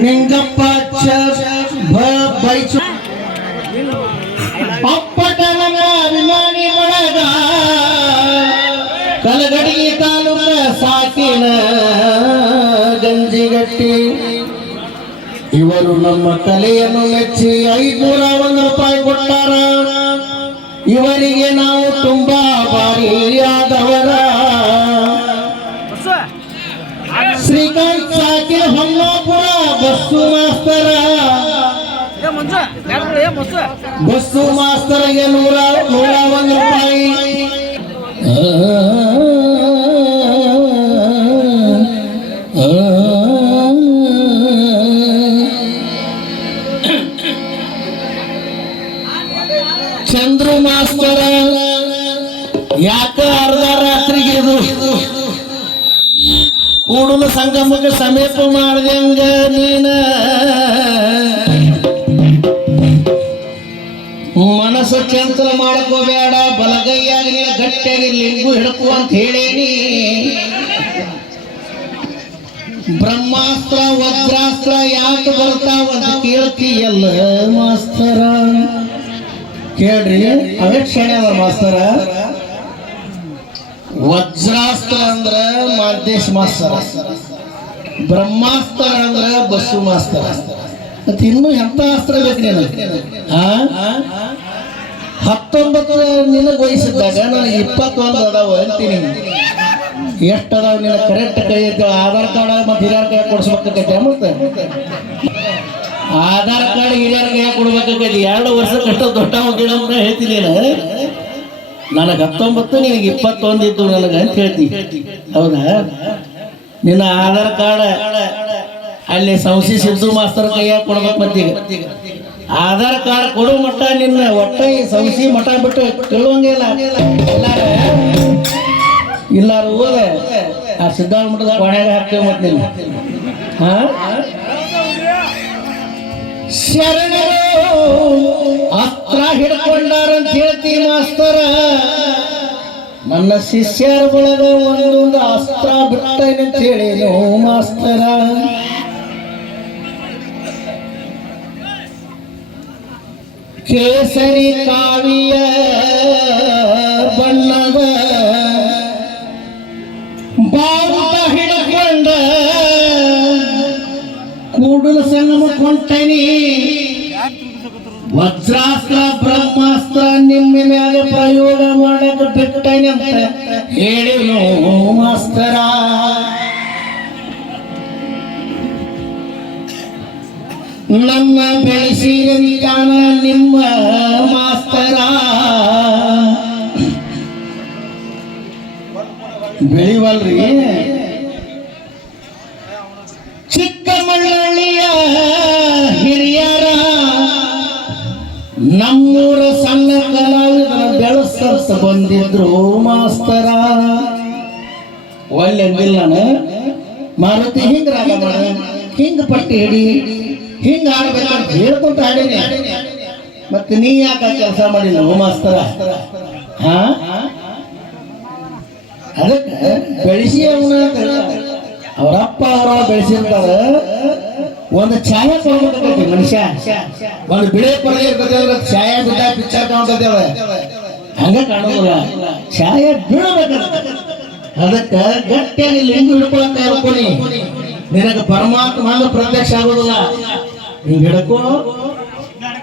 ನಿಂಗಪ್ಪ ಭ ಬೈಚು ಅಪ್ಪಟನ ಅಭಿಮಾನಿ ಬಳಗ ಕಲಗಡಿ ತಾಲೂಕ ಸಾಕಿನ ಗಂಜಿಗಟ್ಟಿ ಇವರು ನಮ್ಮ ತಲೆಯನ್ನು ಮೆಚ್ಚಿ ಐದುನೂರ ಒಂದು ರೂಪಾಯಿ ಕೊಟ್ಟಾರ. ಇವರಿಗೆ ನಾವು ತುಂಬಾ ಬಾರಿಯಾದವರ ಶ್ರೀಕಾಂತ್ ಸಾಕಿನ ಹೊನ್ನಾಪುರ ಬಸ್ಸು ಮಾಸ್ತರ. ಬಸ್ಸು ಮಾಸ್ತರಿಗೆ ನೂರ ನೂರ ಒಂದು ರೂಪಾಯಿ. ಸಂಗಮಕ್ಕೆ ಸಮೀಪ ಮಾಡ್ದಂಗ ನೀನ. ಮನಸ್ಸು ಚಂತ್ರ ಮಾಡ್ಕೋಬೇಡ, ಬಲಗೈಯಾಗಿ ನೀನು ಗಟ್ಟಿಯಾಗಿ ಲಿಂಗು ಹಿಡಕು ಅಂತ ಹೇಳೇನಿ. ಬ್ರಹ್ಮಾಸ್ತ್ರ, ವಜ್ರಾಸ್ತ್ರ ಯಾಕೆ ಬರ್ತಾವ ಅಂತ ಕೇಳ್ತೀಯಲ್ಲ ಮಾಸ್ತರ? ಕೇಳ್ರಿ, ಅವೇಕ್ಷಣೆ ಅದ ಮಾಸ್ತರ. ವಜ್ರಾಸ್ತ್ರ ಅಂದ್ರ ಮಾದೇಶ್ ಮಾಸ್ತರ. ಬ್ರಹ್ಮಾಸ್ತ್ರ ಅಂದ್ರೆ ಬಸ್ಸು ಮಾಸ್ತರ. ಮತ್ತೆ ಇನ್ನು ಎಂತ ಅಸ್ತ್ರ ಬೇಕು ನೀನು? ಹತ್ತೊಂಬತ್ತು ನಿನಗೆ ವಯಸ್ಸಿದ್ದಾಗ ನನಗೆ ಇಪ್ಪತ್ತೊಂದು ಅದಾವ ಅಂತೀನಿ. ಎಷ್ಟು ಅದಾವ ನಿನ್ನ ಕರೆಕ್ಟ್ ಕೈ ಐತೆ, ಆಧಾರ್ ಕಾರ್ಡ್ ಮತ್ತೆ ಹಿರಿಯರ್ ಕೈ ಕೊಡ್ಸ್ಬೇಕಾಗತ್ತೆ ಮತ್ತೆ? ಆಧಾರ್ ಕಾರ್ಡ್ ಹಿರಿಯರ್ ಕೈ ಕೊಡ್ಬೇಕಾಗತ್ತೆ ಎರಡು ವರ್ಷ ಕಷ್ಟ ದೊಡ್ಡ ಗಿಡ ಅಂತ ಹೇಳ್ತೀನಿ ನೀನು. ನನಗೆ ಹತ್ತೊಂಬತ್ತು, ನಿನಗೆ ಇಪ್ಪತ್ತೊಂದು ಇದ್ದು ನನಗೆ ಅಂತ ಹೇಳ್ತೀನಿ. ಹೌದಾ? ನಿನ್ನ ಆಧಾರ್ ಕಾರ್ಡ್ ಅಲ್ಲಿ ಸಂಸಿ ಸಿದ್ದು ಮಾಸ್ತರ್ ಕೈಯಾಗ ಮತ್ತೀಗ ಆಧಾರ್ ಕಾರ್ಡ್ ಕೊಡೋ ಮಟ್ಟ ನಿನ್ನ ಒಟ್ಟ ಈ ಸಂಸಿ ಮಠ ಬಿಟ್ಟು ಕೇಳುವಂಗಿಲ್ಲ ಇಲ್ಲಾರ ಹೋದ ಆ ಸಿದ್ಧಾರ್ಥ ಮಠದ ಕೊನೆಗೆ ಹಾಕ್ತೇವೆ ಮತ್ತೆ ನಿನ್ನ. ಹಾ? ಶರಣರು ಅಸ್ತ್ರ ಹಿಡ್ಕೊಂಡಾರ ಅಂತ ಹೇಳ್ತೀವಿ ಮಾಸ್ತರ. ನನ್ನ ಶಿಷ್ಯರ ಬಳಗ ಒಂದೊಂದು ಅಸ್ತ್ರ ಬಿಡ್ತೇನೆ ಅಂತ ಹೇಳಿ ಮಾಸ್ತರ. ಕೇಸರಿ ಕಾವಿಯ ಬಣ್ಣದ ಬಾವುಟ ಹಿಡ್ಕೊಂಡ ಕೂಡಲ ಸಂಗಮ ಕೊಂಟನಿ. ವಜ್ರಾಸ್ತ್ರ, ಬ್ರಹ್ಮಾಸ್ತ್ರ, ನಿಮ್ಮ ಮ್ಯಾಲೆ ಪ್ರಯೋಗ ಮಾಡಕ ಬಿಟ್ಟನಿ ಅಂತ ಹೇಳಿ ಮಾಸ್ತರ ನನ್ನ ಬೆಳೆಸಿರಂತಾನ ನಿಮ್ಮ ಮಾಸ್ತರ ಬೆಳಿವಲ್ರಿ ಬಂದಿದ್ರು ಮಾಸ್ತರ, ಒಳ್ಳೆ ನಾನು. ಮಾರುತಿ ಹಿಂಗ ರಾಗ ಹಿಂಗ ಪಟ್ಟಿ ಹಿಡಿ, ಹಿಂಗ ಆಡ್ಬೇಕಂತ ಹೇಳ್ಕೊಂತ ಹಾಡೇನಿ. ಮತ್ತೆ ನೀ ಯಾಕ ಕೆಲಸ ಮಾಡಿಲ್ಲ ಹೋಮಾಸ್ತರ ಹ? ಅದಕ್ಕೆ ಬೆಳೆಸಿ ಅವನ ಅವರಪ್ಪ ಅವರ ಬೆಳೆಸಿರ್ತಾರ. ಒಂದು ಛಾಯಾ ಕೊಡ್ಬೇಕಾಗೈತಿ ಮನುಷ್ಯ. ಒಂದು ಬಿಳೆ ಪರದೆ ಇರ್ತದೆ ಛಾಯಾ ಬಿಟ್ಟ ಪಿಕ್ಚರ್ ಕಾಣ್ತದೇವ ಹಂಗ ಕಾಣೋದಿಲ್ಲ ಛಾಯ ಬೀಳಬೇಕಾಗತ್ತೆ ಅದಕ್ಕೆ ಗಟ್ಟಿಯಾಗಿ ಲಿಂಗ ಹಿಡ್ಕೊಳಕ ಹೇಳ್ಕೊನಿ ನಿನಗೆ ಪರಮಾತ್ಮ ಪ್ರತ್ಯಕ್ಷ ಆಗೋದಿಲ್ಲ. ಹಿಂಗ್ ಹಿಡ್ಕೋ.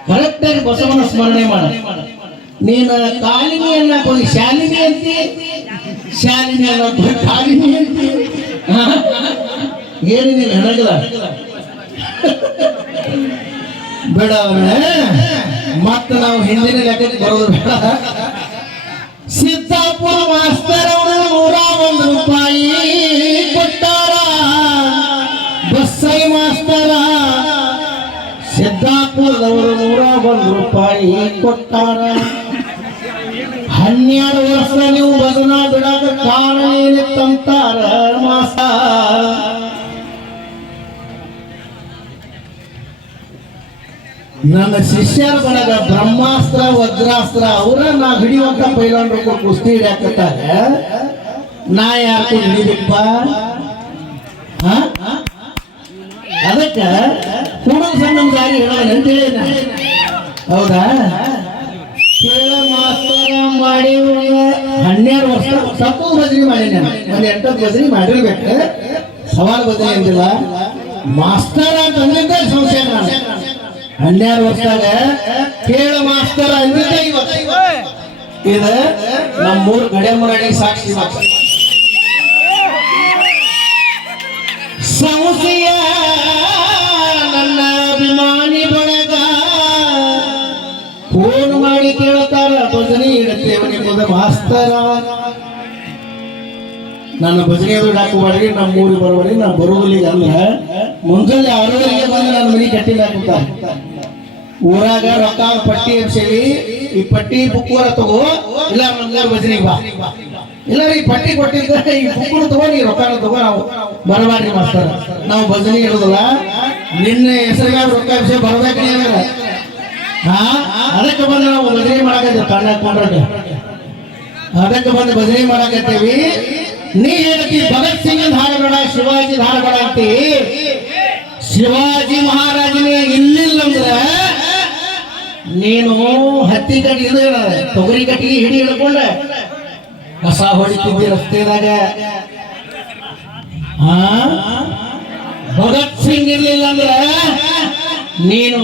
ಕರೆಕ್ಟಾಗಿ ಬಸವನ ಸ್ಮರಣೆ ಮಾಡ. ನೀನು ಕಾಲಿನಿ ಅನ್ನಕ್ಕೆ ಹೋಗಿ ಶಾಲಿನಿ ಅಂತಿ? ಶಾಲಿನಿ ಅನ್ನೋ ಕಾಲಿನಿ ಅಂತಿ? ಏನಿಲ್ಲ ಹೆಣಗಲ ಬೇಡ ಮತ್ತೆ ನಾವು ಹಿಂದಿನ ಲೆಕ್ಕಕ್ಕೆ ಬರೋದು ಬೇಡ. ಕೊಟ್ಟಾರ. ಹನ್ನೆರಡು ವರ್ಷ ನೀವು ಭಜನಾ ಬಿಡಾಕ ಕಾರಣ ಏನಿತ್ತಂತಾರ ಮಾಸ. ನನ್ನ ಶಿಷ್ಯರ ಬಳಗ ಬ್ರಹ್ಮಾಸ್ತ್ರ, ವಜ್ರಾಸ್ತ್ರ ಅವರ ನಾ ಹಿಡಿಯುವಂತ ಪೈಲಾನ್ರು ಕುಸ್ತಿ ಹಿಡಿಯಾಕತ್ತಾರೆ. ನಾ ಯಾಕೆ ಹಿಡಿದಪ್ಪ? ಅದಕ್ಕ ಕೂಡಲ ಸಂಗಮ ಜಾರಿ ಹೇಳೋಣ ಅಂತೇಳಿ. ಹೌದಾ? ಕೇಳ ಮಾಸ್ತರ ಮಾಡಿ ಹನ್ನೆರಡು ವರ್ಷ ತಪ್ಪು ಬದಲಿ ಮಾಡಿ ನಾನು. ಒಂದು ಎಂಟತ್ತು ಬದಲಿ ಮಾಡಿರ್ಬೇಕು. ಸವಾಲ್ ಬದಲಿ ಅಂತಿಲ್ಲ ಮಾಸ್ತರ ಅಂತ ಅಂದಿದ್ದೆ ಸಂಶಯ ನಾನು. ಹನ್ನೆರಡು ವರ್ಷದಾಗ ಕೇಳ ಮಾಸ್ತರ ಅಂದಿದ್ದೆ ಇವತ್ತು. ಇದು ನಮ್ಮ ಮೂರು ಗಡೆ ಮುರಾಡಿ ಸಾಕ್ಷಿ ಸಾಕ್ಷಿ ಸಂಶಯ. ಕೇಳ್ತಾರ ಭಜನೆ ಇಡುತ್ತೇವೆ ನಿಮ್ಮದ ಮಾಸ್ತರ. ನನ್ನ ಭಜನೆ ಅದು ಹಾಕುವರೆಗೆ ನಮ್ಮ ಊರಿಗೆ ಬರುವವರೆಗೆ ನಾನು ಬರುವುದಿಲ್ಲ ಅಂದ್ರೆ. ಮುಂಜಾನೆ ಆರೋಗ್ಯ ಬಂದು ನನ್ನ ಮನೆ ಕಟ್ಟಿಲ್ಲ ಹಾಕುತ್ತಾರೆ ಊರಾಗ ರೊಕ್ಕ ಪಟ್ಟಿ ಎಬ್ಸೇವಿ ಈ ಪಟ್ಟಿ ಬುಕ್ಕೂರ ತಗೋ, ಇಲ್ಲ ನಮ್ಗಾರ ಭಜನೆಗೆ ಬಾ. ಇಲ್ಲ ಈ ಪಟ್ಟಿ ಕೊಟ್ಟಿದ್ದ ಈ ಬುಕ್ಕೂರು ತಗೋ ನೀ ರೊಕ್ಕ ತಗೋ, ನಾವು ಬರಬಾರ್ರಿ ಮಾಸ್ತರ. ನಾವು ಭಜನೆ ಇರೋದಿಲ್ಲ ನಿನ್ನೆ ಹೆಸರಿಗಾರ ರೊಕ್ಕ ಎಬ್ಸಿ ಬರ್ಬೇಕು ಹಾ? ಅದಕ್ಕೆ ಬಂದು ನಾವು ಭಜನೆ ಮಾಡಕತ್ತೇವೆ ಕಣ್ಣ ಹಾಕೊಂಡ್ರೆ ಅದಕ್ಕೆ ಬಂದು ಭಜನೆ ಮಾಡಕತ್ತೇವಿ. ನೀ ಹೇಳ್ತಿ ಭಗತ್ ಸಿಂಗ್ ಹಾಡಬೇಡ ಶಿವಾಜಿ ಹಾಡಬೇಡ ಅಂತಿ. ಶಿವಾಜಿ ಮಹಾರಾಜನೇ ಇಲ್ಲಿಲ್ಲ ಅಂದ್ರೆ ನೀನು ಹತ್ತಿ ಕಟ್ಟಿ ಇದು ತೊಗರಿ ಕಟ್ಟಿಗೆ ಹಿಡಿ ಹಿಡ್ಕೊಂಡ ಕಸ ಹೊಡಿತಿದ್ದಿ ರಸ್ತೆದಾಗ. ಆ? ಭಗತ್ ಸಿಂಗ್ ಇರ್ಲಿಲ್ಲ ಅಂದ್ರೆ ನೀನು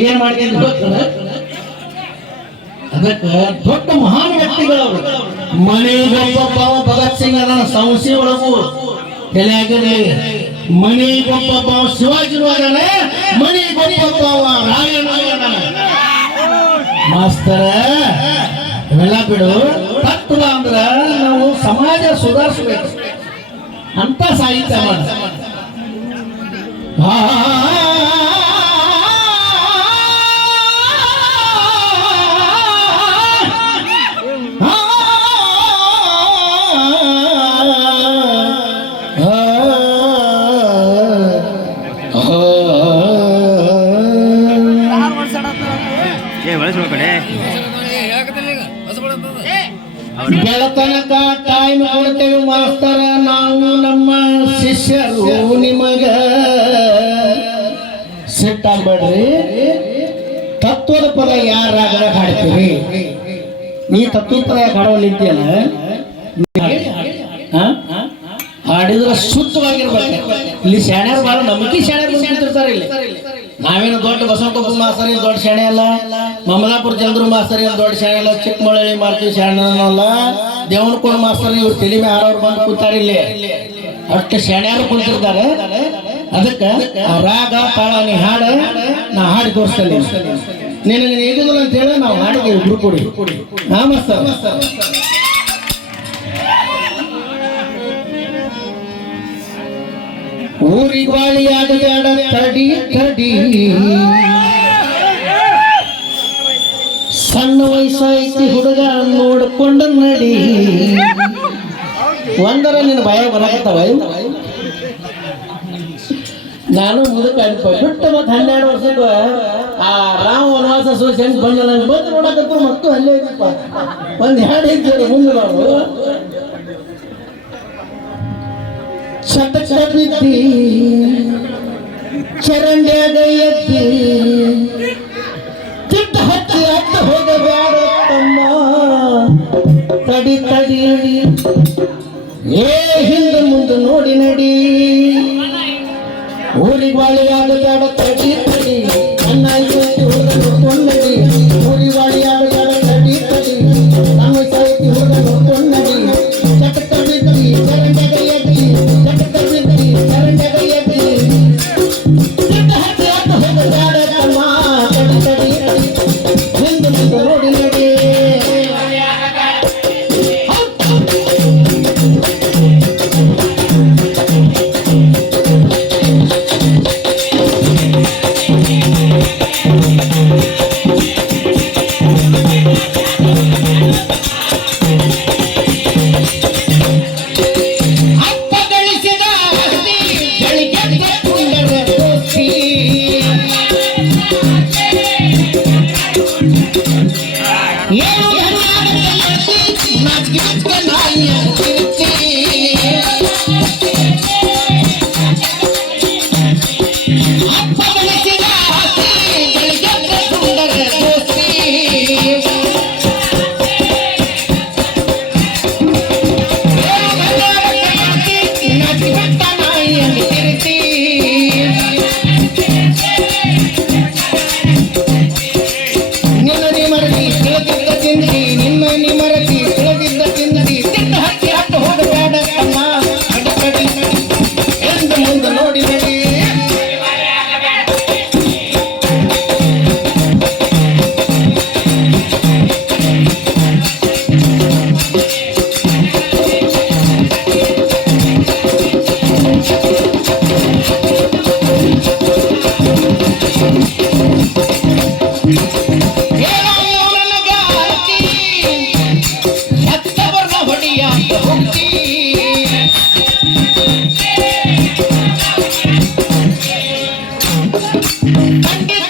ಏನ್ ಮಾಡ್ತೀನಿ ಗೊತ್ತದ ಅದಕ್ಕೆ ದೊಡ್ಡ ಮಹಾನ್ ವ್ಯಕ್ತಿಗಳವರು. ಮನೆಗೊಬ್ಬ ಭಗತ್ ಸಿಂಗ್ ಅದನ್ನ ಸಂಸ್ಥೆ ಒಳಗು ತಲೆಯಾಗಿದೆ ಮನೆಗೊಬ್ಬ ಶಿವಾಜಿ ಅದಾನೆ ಮನೆಗೊಬ್ಬ ಅದಾನೆ. ಮಾಸ್ತರ ಇವೆಲ್ಲ ಬಿಡು. ತತ್ವ ಅಂದ್ರ ನಾವು ಸಮಾಜ ಸುಧಾರಿಸ್ಬೇಕು. ಅಂತ ಸಾಹಿತ್ಯ ಮಾಡ. ಶಿಷ್ಯರು ನಿಮಗ. ಸಿಟ್ಟಾಗ್ಬೇಡ್ರಿ ತತ್ವದ ಪದ ಯಾರಾಗ ಹಾಡ್ತೀರಿ? ನೀ ತತ್ವದ ಪದ ಹಾಡೋಲಿಂತಿಯಲ್ಲ ಹಾಡಿದ್ರೆ ಶುದ್ಧವಾಗಿರ್ಬೇಕು. ಇಲ್ಲಿ ಶಾಣ್ಯರು ಬಹಳ ನಂಬಿಕೆ ಶಾಣ್ಯರು ಕುಂತಿರ್ತಾರೆ ಇಲ್ಲಿ. ನಾವೇನು ದೊಡ್ಡ ಬಸವಕೊಪ್ಪ ಮಾಸ್ತರ್ ದೊಡ್ಡ ಶಾಣೆ ಅಲ್ಲ. ಮಮದಾಪುರ ಚಂದ್ರು ಮಾಸ್ತರ್ ದೊಡ್ಡ ಶಾಣೆ ಅಲ್ಲ. ಚಿಕ್ಕಮಳಳ್ಳಿ ಮಾಡ್ತೀವಿ ಶಾಣೆನಲ್ಲ ದೇವನಕೋಣ ಮಾಸ್ತರ್ ಇವ್ರು ತಲೆ ಮೇಲೆ ಆರೋರು ಬಂದು ಕೂತಾರೆ ಇಲ್ಲಿ ಅಷ್ಟು ಶಾಣ್ಯಾರು ಕುಂತಿರ್ತಾರೆ ಅದಕ್ಕೆ ಆ ರಾಗ, ತಾಳ, ನೀ ಹಾಡ, ನಾ ಹಾಡಿ ತೋರಿಸ್ತೇನೆ ನಿನಗೆ. ನೀಗುದಿಲ್ಲ ಅಂತ ಹೇಳಿ ನಾವು ಹಾಡಿಗೆ ಇಬ್ರು ಕೊಡಿ. ಹಾ ಮಾಸ್ತರ್ ಊರಿಗೆ ಬಾಳಿಯಾದ ಬೇಡ ತಡಿ ತಡಿ. ಸಣ್ಣ ವಯಸ್ಸಾಯ್ತಿ ಹುಡುಗ ನೋಡ್ಕೊಂಡ ನಡಿ. ಒಂದರ ನಿನ್ನ ಭಯ ಬರಕತ್ತವ ನಾನು ಮುದುಕ ಅನ್ಪ ಬಿಟ್ಟು ಮತ್ತೆ ಹನ್ನೆರಡು ವರ್ಷದ ಆ ರಾಮ ವನವಾಸ ಸೋಸಿ ಹೆಂಗ್ ಬಂದ ನಂಗೆ ಬಂದು ನೋಡಕತ್ರ ಮತ್ತು ಅಲ್ಲೇ ಇದಪ್ಪ ಒಂದ್ ಎರಡು ಇದ್ದೇವೆ ಮುಂದೆ ನಾವು ಚಟ ಬಿದ್ದಿ, ಚರಂಡ್ಯಾಗ ಎದ್ದಿ Thank you.